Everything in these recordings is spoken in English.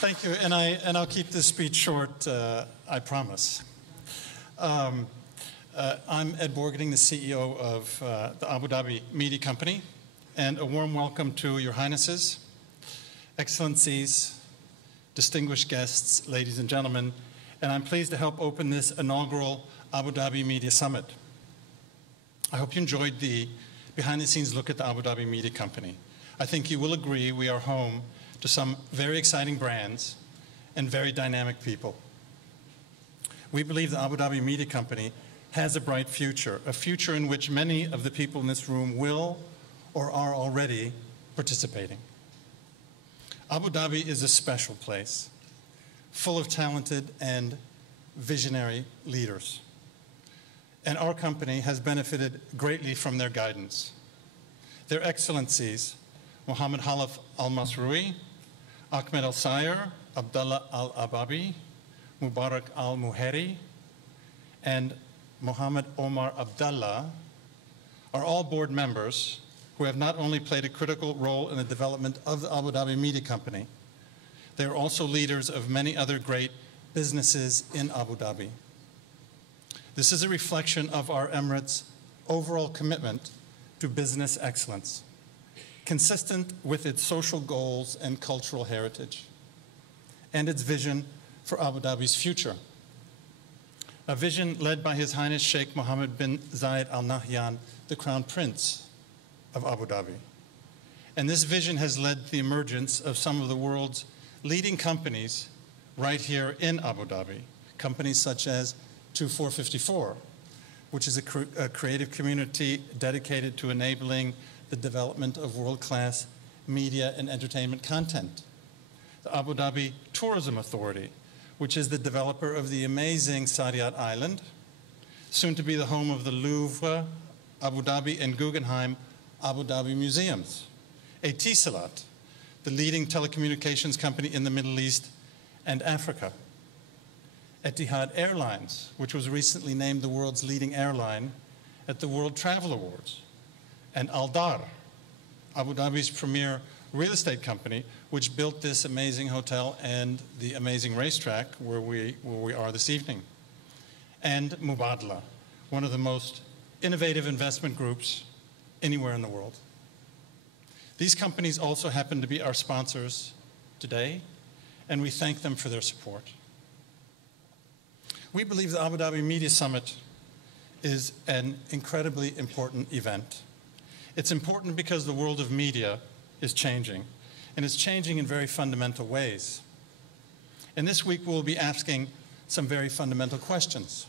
Thank you, and I'll keep this speech short, I promise. I'm Ed Borgerding, the CEO of the Abu Dhabi Media Company, and a warm welcome to Your Highnesses, Excellencies, distinguished guests, ladies and gentlemen, and I'm pleased to help open this inaugural Abu Dhabi Media Summit. I hope you enjoyed the behind-the-scenes look at the Abu Dhabi Media Company. I think you will agree we are home to some very exciting brands and very dynamic people. We believe the Abu Dhabi Media Company has a bright future, a future in which many of the people in this room will or are already participating. Abu Dhabi is a special place, full of talented and visionary leaders. And our company has benefited greatly from their guidance. Their Excellencies, Mohammed Khalaf Al-Masroui, Ahmed Al-Sayer, Abdullah Al-Ababi, Mubarak Al-Muheri, and Mohammed Omar Abdallah are all board members who have not only played a critical role in the development of the Abu Dhabi Media Company, they are also leaders of many other great businesses in Abu Dhabi. This is a reflection of our Emirates' overall commitment to business excellence, consistent with its social goals and cultural heritage, and its vision for Abu Dhabi's future. A vision led by His Highness Sheikh Mohammed bin Zayed Al Nahyan, the Crown Prince of Abu Dhabi. And this vision has led to the emergence of some of the world's leading companies right here in Abu Dhabi, companies such as 2454, which is a creative community dedicated to enabling the development of world-class media and entertainment content. The Abu Dhabi Tourism Authority, which is the developer of the amazing Saadiyat Island, soon to be the home of the Louvre, Abu Dhabi, and Guggenheim Abu Dhabi Museums. Etisalat, the leading telecommunications company in the Middle East and Africa. Etihad Airlines, which was recently named the world's leading airline at the World Travel Awards. And Al Dar, Abu Dhabi's premier real estate company, which built this amazing hotel and the amazing racetrack where we are this evening. And Mubadala, one of the most innovative investment groups anywhere in the world. These companies also happen to be our sponsors today, and we thank them for their support. We believe the Abu Dhabi Media Summit is an incredibly important event. It's important because the world of media is changing, and it's changing in very fundamental ways. And this week we'll be asking some very fundamental questions.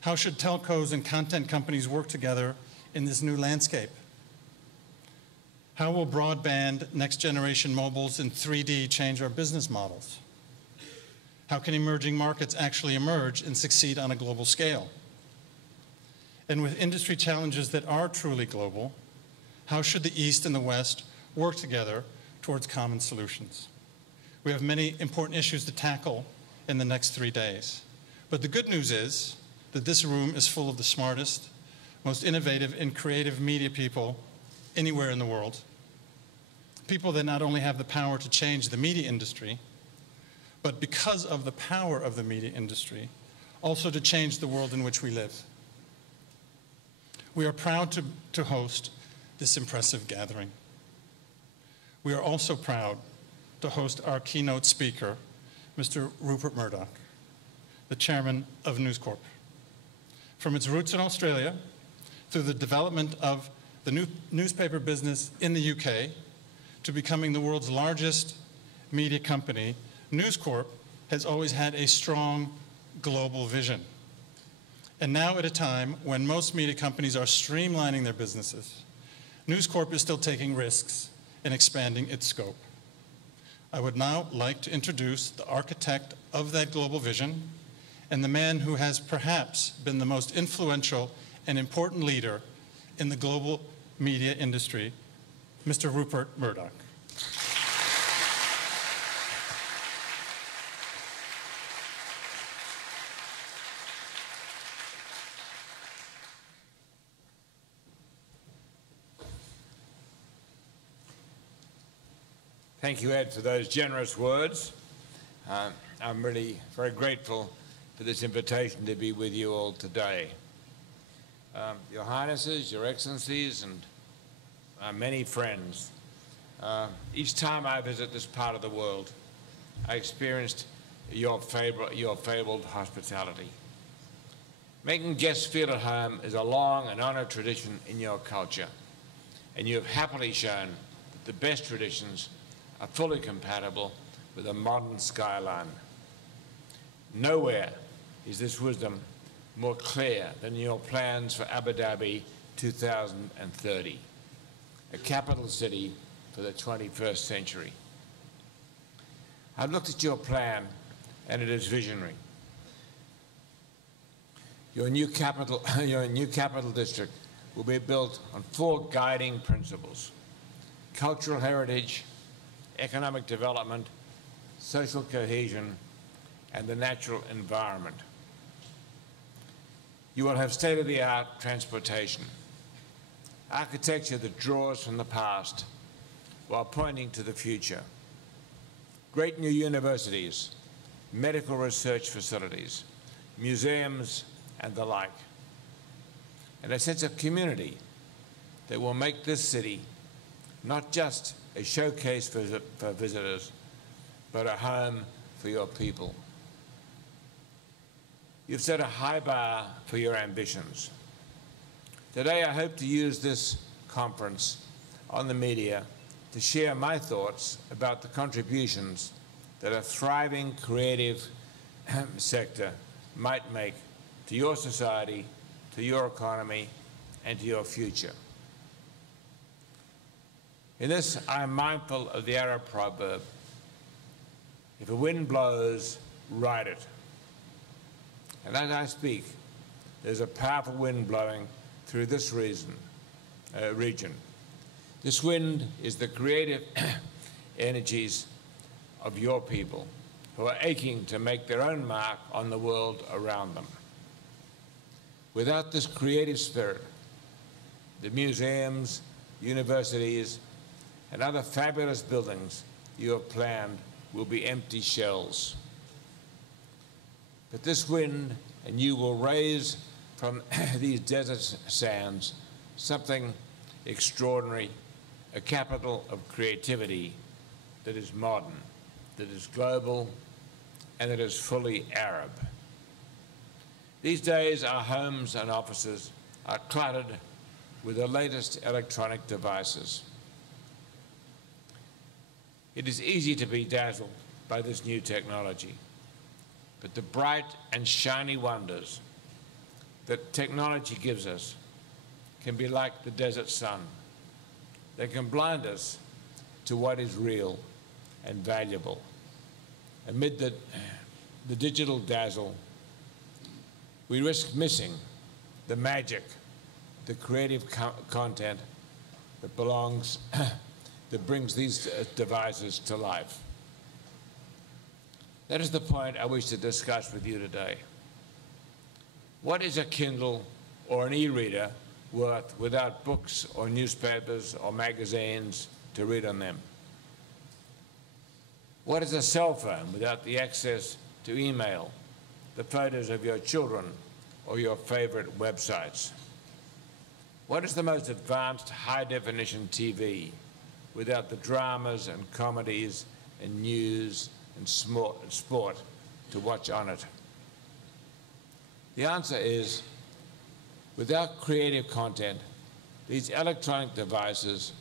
How should telcos and content companies work together in this new landscape? How will broadband, next-generation mobiles, and 3D change our business models? How can emerging markets actually emerge and succeed on a global scale? And with industry challenges that are truly global, how should the East and the West work together towards common solutions? We have many important issues to tackle in the next 3 days. But the good news is that this room is full of the smartest, most innovative and creative media people anywhere in the world. People that not only have the power to change the media industry, but because of the power of the media industry, also to change the world in which we live. We are proud to host this impressive gathering. We are also proud to host our keynote speaker, Mr. Rupert Murdoch, the chairman of News Corp. From its roots in Australia, through the development of the newspaper business in the UK, to becoming the world's largest media company, News Corp has always had a strong global vision. And now at a time when most media companies are streamlining their businesses, News Corp is still taking risks and expanding its scope. I would now like to introduce the architect of that global vision and the man who has perhaps been the most influential and important leader in the global media industry, Mr. Rupert Murdoch. Thank you, Ed, for those generous words. I'm really very grateful for this invitation to be with you all today. Your Highnesses, Your Excellencies, and many friends. Each time I visit this part of the world, I experienced your fabled hospitality. Making guests feel at home is a long and honoured tradition in your culture, and you have happily shown that the best traditions are fully compatible with a modern skyline. Nowhere is this wisdom more clear than in your plans for Abu Dhabi 2030, a capital city for the 21st century. I've looked at your plan, and it is visionary. Your new capital district will be built on 4 guiding principles: cultural heritage, economic development, social cohesion, and the natural environment. You will have state-of-the-art transportation, architecture that draws from the past while pointing to the future, great new universities, medical research facilities, museums, and the like, and a sense of community that will make this city not just a showcase for visitors, but a home for your people. You've set a high bar for your ambitions. Today, I hope to use this conference on the media to share my thoughts about the contributions that a thriving creative sector might make to your society, to your economy, and to your future. In this, I am mindful of the Arab proverb, if a wind blows, ride it. And as I speak, there's a powerful wind blowing through this region. This wind is the creative energies of your people who are aching to make their own mark on the world around them. Without this creative spirit, the museums, universities, and other fabulous buildings you have planned will be empty shells. But this wind and you will raise from these desert sands something extraordinary, a capital of creativity that is modern, that is global, and that is fully Arab. These days, our homes and offices are cluttered with the latest electronic devices. It is easy to be dazzled by this new technology, but the bright and shiny wonders that technology gives us can be like the desert sun. They can blind us to what is real and valuable. Amid the digital dazzle, we risk missing the magic, the creative content that belongs, that brings these devices to life. That is the point I wish to discuss with you today. What is a Kindle or an e-reader worth without books or newspapers or magazines to read on them? What is a cell phone without the access to email, the photos of your children, or your favorite websites? What is the most advanced high-definition TV without the dramas and comedies and news and sport to watch on it? The answer is, without creative content, these electronic devices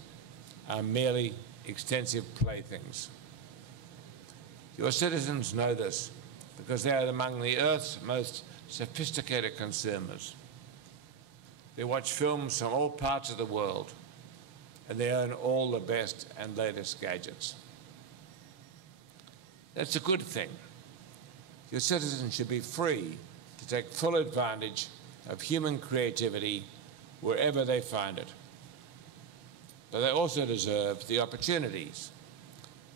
are merely extensive playthings. Your citizens know this because they are among the Earth's most sophisticated consumers. They watch films from all parts of the world, and they own all the best and latest gadgets. That's a good thing. Your citizens should be free to take full advantage of human creativity wherever they find it. But they also deserve the opportunities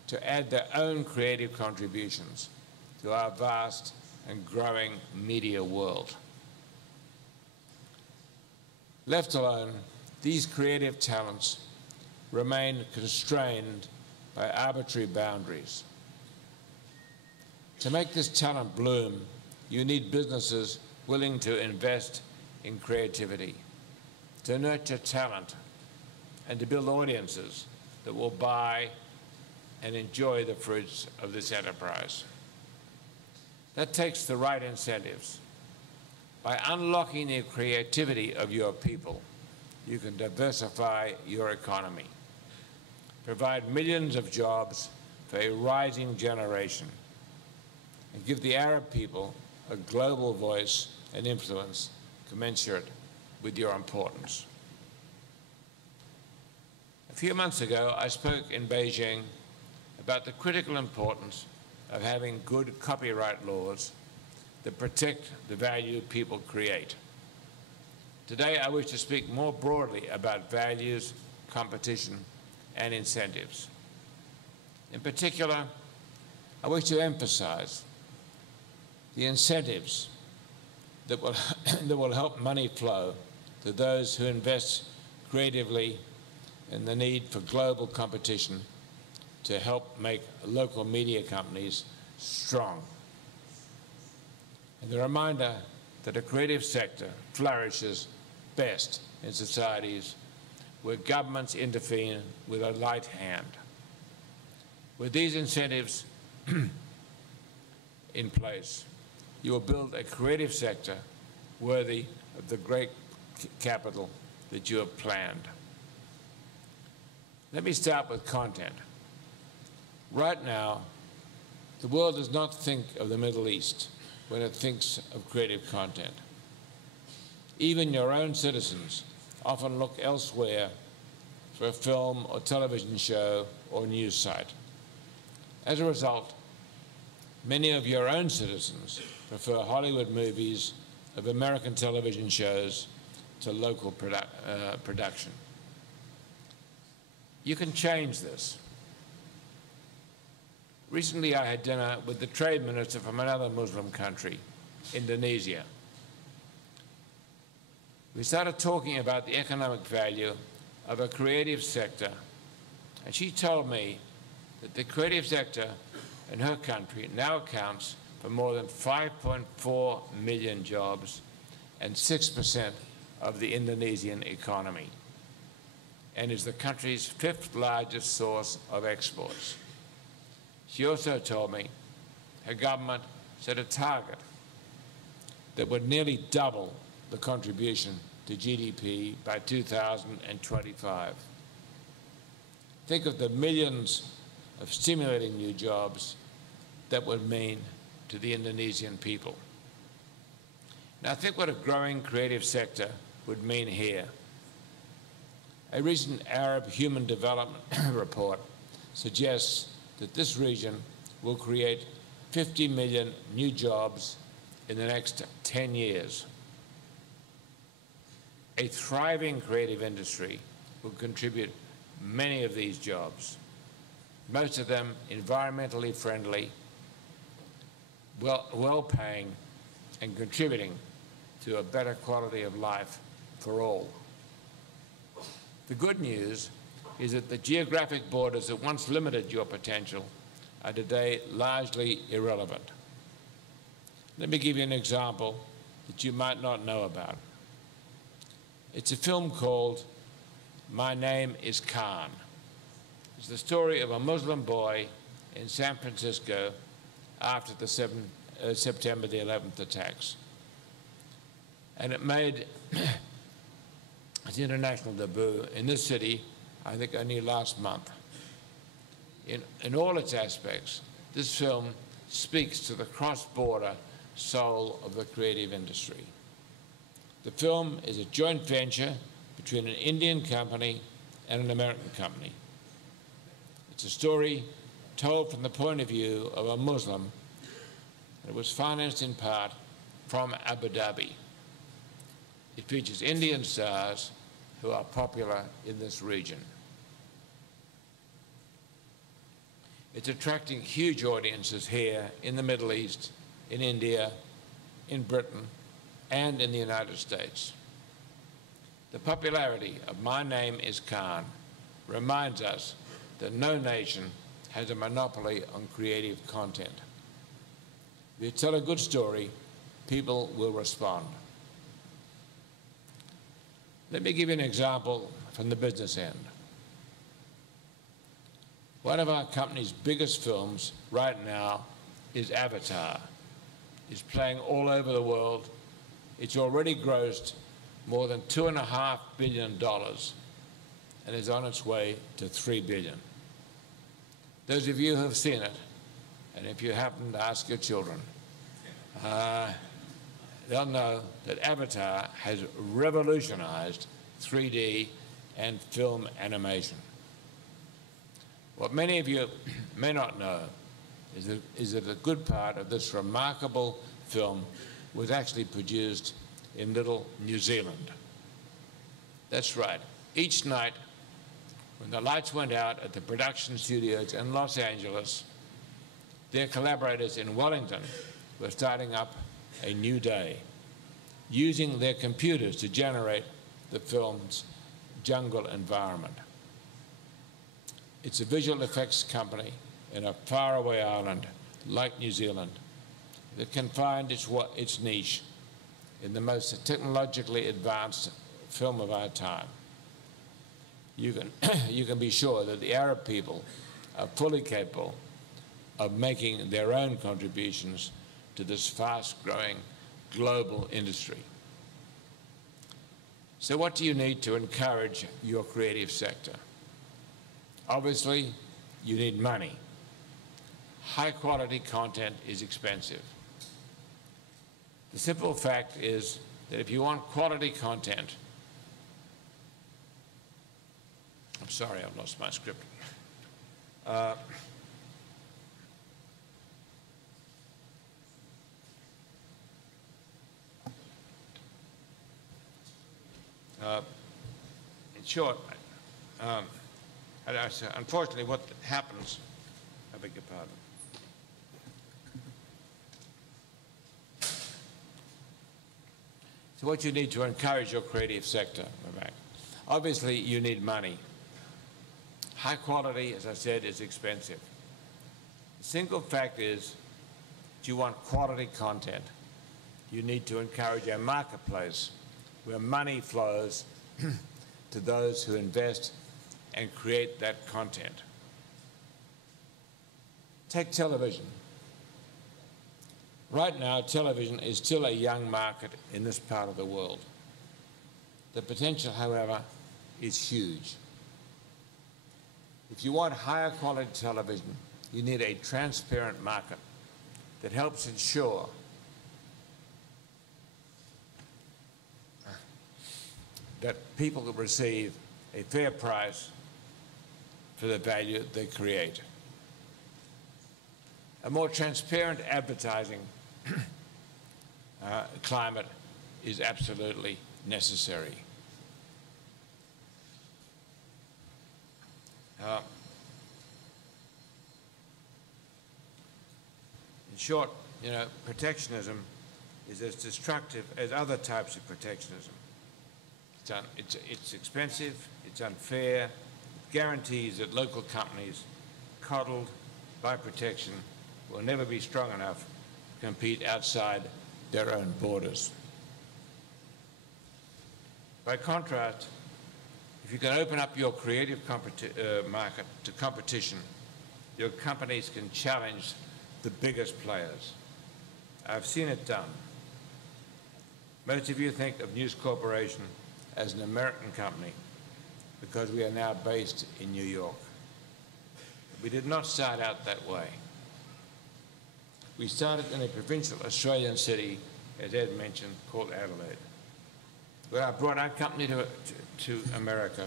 to add their own creative contributions to our vast and growing media world. Left alone, these creative talents remain constrained by arbitrary boundaries. To make this talent bloom, you need businesses willing to invest in creativity, to nurture talent, and to build audiences that will buy and enjoy the fruits of this enterprise. That takes the right incentives. By unlocking the creativity of your people, you can diversify your economy, provide millions of jobs for a rising generation, and give the Arab people a global voice and influence commensurate with your importance. A few months ago, I spoke in Beijing about the critical importance of having good copyright laws that protect the value people create. Today, I wish to speak more broadly about values, competition, and incentives. In particular, I wish to emphasize the incentives that will help money flow to those who invest creatively in the need for global competition to help make local media companies strong. And the reminder that a creative sector flourishes best in societies where governments intervene with a light hand. With these incentives in place, you will build a creative sector worthy of the great capital that you have planned. Let me start with content. Right now, the world does not think of the Middle East when it thinks of creative content. Even your own citizens often look elsewhere for a film or television show or news site. As a result, many of your own citizens prefer Hollywood movies of American television shows to local production. You can change this. Recently, I had dinner with the trade minister from another Muslim country, Indonesia. We started talking about the economic value of a creative sector, and she told me that the creative sector in her country now accounts for more than 5.4 million jobs and 6% of the Indonesian economy, and is the country's fifth largest source of exports. She also told me her government set a target that would nearly double the contribution to GDP by 2025. Think of the millions of stimulating new jobs that would mean to the Indonesian people. Now think what a growing creative sector would mean here. A recent Arab Human Development report suggests that this region will create 50 million new jobs in the next 10 years. A thriving creative industry will contribute many of these jobs, most of them environmentally friendly, well-paying, and contributing to a better quality of life for all. The good news is that the geographic borders that once limited your potential are today largely irrelevant. Let me give you an example that you might not know about. It's a film called My Name is Khan. It's the story of a Muslim boy in San Francisco after the September the 11th attacks. And it made its international debut in this city, I think only last month. In all its aspects, this film speaks to the cross-border soul of the creative industry. The film is a joint venture between an Indian company and an American company. It's a story told from the point of view of a Muslim, and it was financed in part from Abu Dhabi. It features Indian stars who are popular in this region. It's attracting huge audiences here in the Middle East, in India, in Britain, and in the United States. The popularity of My Name is Khan reminds us that no nation has a monopoly on creative content. If you tell a good story, people will respond. Let me give you an example from the business end. One of our company's biggest films right now is Avatar. It's playing all over the world. It's already grossed more than $2.5 billion and is on its way to $3 billion. Those of you who have seen it, and if you happen to ask your children, they'll know that Avatar has revolutionized 3D and film animation. What many of you may not know is that a good part of this remarkable film was actually produced in little New Zealand. That's right. Each night, when the lights went out at the production studios in Los Angeles, their collaborators in Wellington were starting up a new day, using their computers to generate the film's jungle environment. It's a visual effects company in a faraway island like New Zealand that can find its niche in the most technologically advanced film of our time. You can be sure that the Arab people are fully capable of making their own contributions to this fast-growing global industry. So what do you need to encourage your creative sector? Obviously, you need money. High-quality content is expensive. The simple fact is that if you want quality content, I'm sorry, I've lost my script. In short, unfortunately, what happens, I beg your pardon. So what you need to encourage your creative sector, obviously you need money. High quality, as I said, is expensive. The single fact is, if you want quality content, you need to encourage a marketplace where money flows to those who invest and create that content. Take television. Right now, television is still a young market in this part of the world. The potential, however, is huge. If you want higher quality television, you need a transparent market that helps ensure that people will receive a fair price for the value they create. A more transparent advertising climate is absolutely necessary. In short, protectionism is as destructive as other types of protectionism. It's expensive, it's unfair, it guarantees that local companies coddled by protection will never be strong enough to compete outside their own borders. By contrast, if you can open up your creative market to competition, your companies can challenge the biggest players. I've seen it done. Most of you think of News Corporation as an American company because we are now based in New York. We did not start out that way. We started in a provincial Australian city, as Ed mentioned, called Adelaide. When I brought our company to America,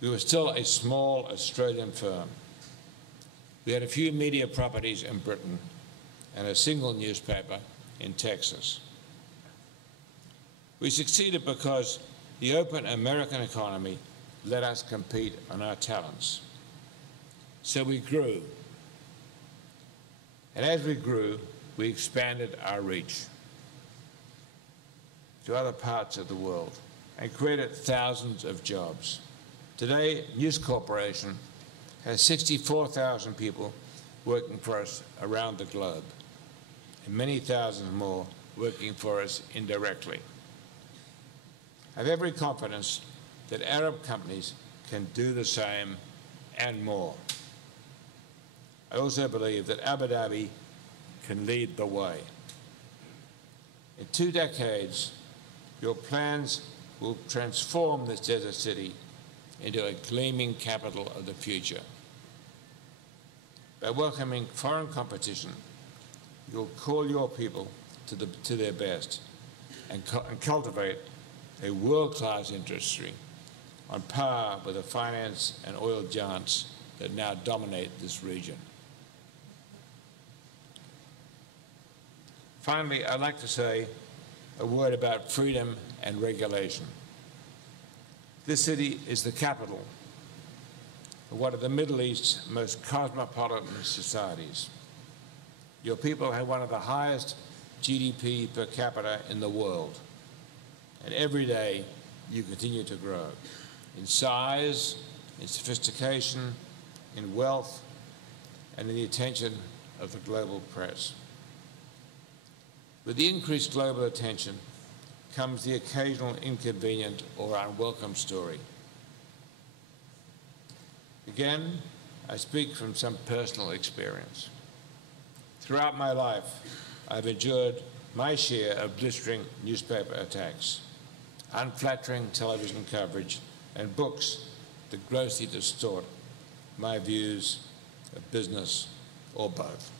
we were still a small Australian firm. We had a few media properties in Britain and a single newspaper in Texas. We succeeded because the open American economy let us compete on our talents. So we grew. And as we grew, we expanded our reach to other parts of the world and created thousands of jobs. Today, News Corporation has 64,000 people working for us around the globe, and many thousands more working for us indirectly. I have every confidence that Arab companies can do the same and more. I also believe that Abu Dhabi can lead the way. In 2 decades, your plans will transform this desert city into a gleaming capital of the future. By welcoming foreign competition, you'll call your people to their best and cultivate a world-class industry on par with the finance and oil giants that now dominate this region. Finally, I'd like to say a word about freedom and regulation. This city is the capital of one of the Middle East's most cosmopolitan societies. Your people have one of the highest GDP per capita in the world, and every day you continue to grow in size, in sophistication, in wealth, and in the attention of the global press. With the increased global attention comes the occasional inconvenient or unwelcome story. Again, I speak from some personal experience. Throughout my life, I've endured my share of blistering newspaper attacks, unflattering television coverage, and books that grossly distort my views of business or both.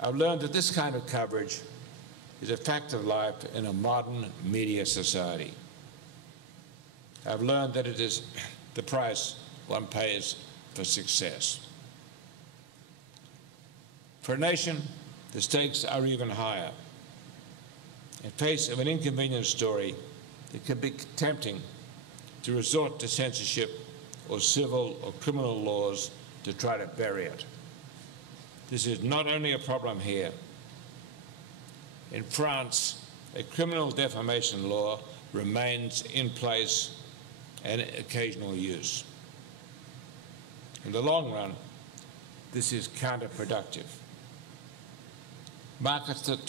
I've learned that this kind of coverage is a fact of life in a modern media society. I've learned that it is the price one pays for success. For a nation, the stakes are even higher. In face of an inconvenient story, it can be tempting to resort to censorship or civil or criminal laws to try to bury it. This is not only a problem here. In France, a criminal defamation law remains in place and occasional use. In the long run, this is counterproductive. Markets that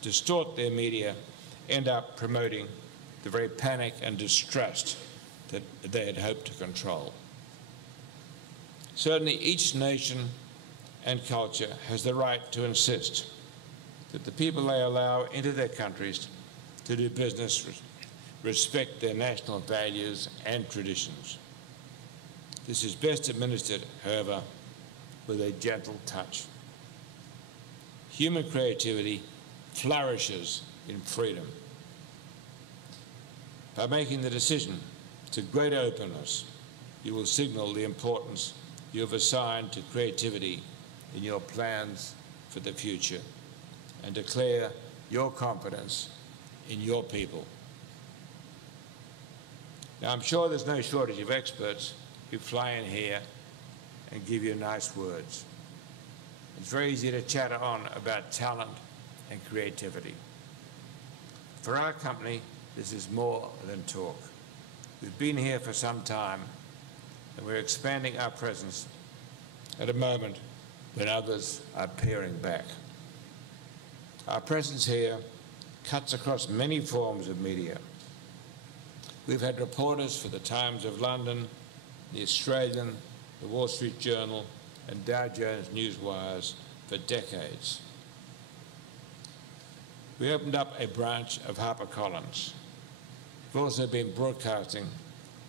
distort their media end up promoting the very panic and distrust that they had hoped to control. Certainly, each nation and culture has the right to insist that the people they allow into their countries to do business respect their national values and traditions. This is best administered, however, with a gentle touch. Human creativity flourishes in freedom. By making the decision to greater openness, you will signal the importance you have assigned to creativity in your plans for the future and declare your confidence in your people. Now, I'm sure there's no shortage of experts who fly in here and give you nice words. It's very easy to chatter on about talent and creativity. For our company, this is more than talk. We've been here for some time, and we're expanding our presence at a moment when others are peering back. Our presence here cuts across many forms of media. We've had reporters for the Times of London, the Australian, the Wall Street Journal, and Dow Jones Newswires for decades. We opened up a branch of HarperCollins. We've also been broadcasting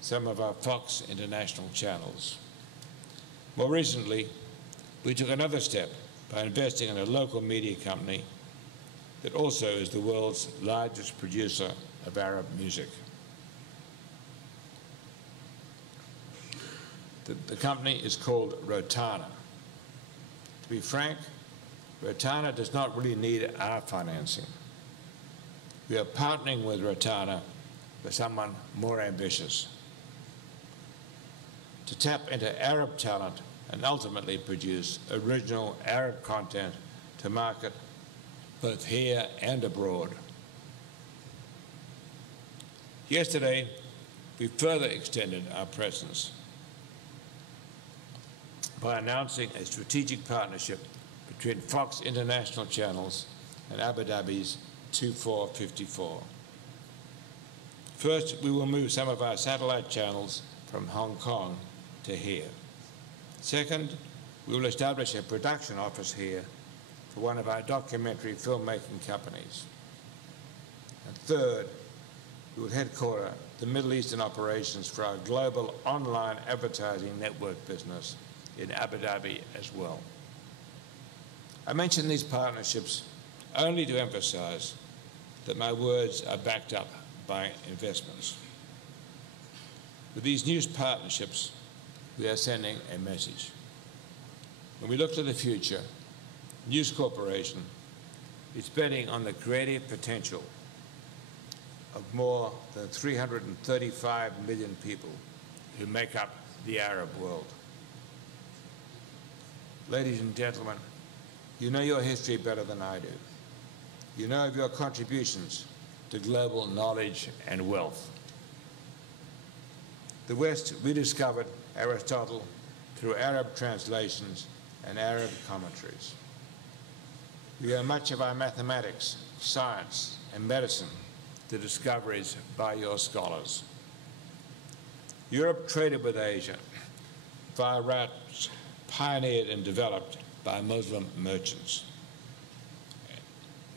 some of our Fox International channels. More recently, we took another step by investing in a local media company that also is the world's largest producer of Arab music. The company is called Rotana. To be frank, Rotana does not really need our financing. We are partnering with Rotana with someone more ambitious to tap into Arab talent and ultimately produce original Arab content to market both here and abroad. Yesterday, we further extended our presence. by announcing a strategic partnership between Fox International Channels and Abu Dhabi's 2454. First, we will move some of our satellite channels from Hong Kong to here. Second, we will establish a production office here for one of our documentary filmmaking companies. And third, we will headquarter the Middle Eastern operations for our global online advertising network business in Abu Dhabi as well. I mention these partnerships only to emphasize that my words are backed up by investments. With these new partnerships, we are sending a message. When we look to the future, News Corporation is betting on the creative potential of more than 335 million people who make up the Arab world. Ladies and gentlemen, you know your history better than I do. You know of your contributions to global knowledge and wealth. The West rediscovered Aristotle through Arab translations and Arab commentaries. We owe much of our mathematics, science, and medicine to discoveries by your scholars. Europe traded with Asia via routes pioneered and developed by Muslim merchants.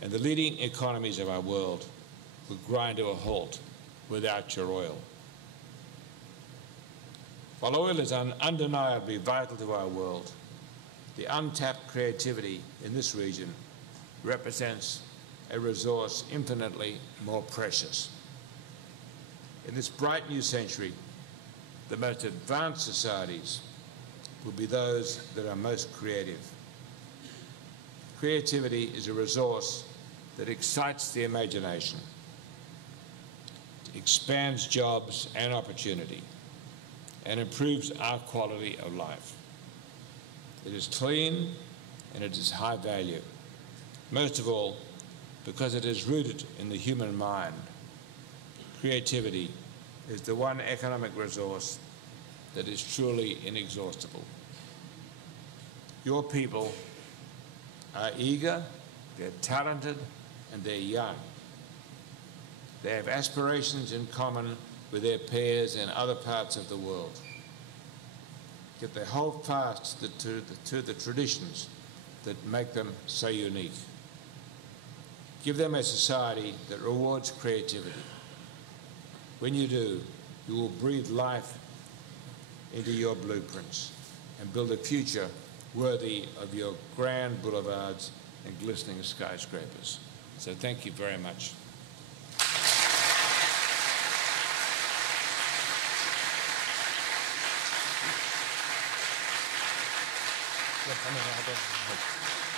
And the leading economies of our world would grind to a halt without your oil. While oil is undeniably vital to our world, the untapped creativity in this region represents a resource infinitely more precious. In this bright new century, the most advanced societies will be those that are most creative. Creativity is a resource that excites the imagination, expands jobs and opportunity, and improves our quality of life. It is clean and it is high value, most of all because it is rooted in the human mind. Creativity is the one economic resource that is truly inexhaustible. Your people are eager, they're talented, and they're young. They have aspirations in common with their peers in other parts of the world. Yet they hold fast to the traditions that make them so unique. Give them a society that rewards creativity. When you do, you will breathe life into your blueprints and build a future worthy of your grand boulevards and glistening skyscrapers. So thank you very much. Yeah,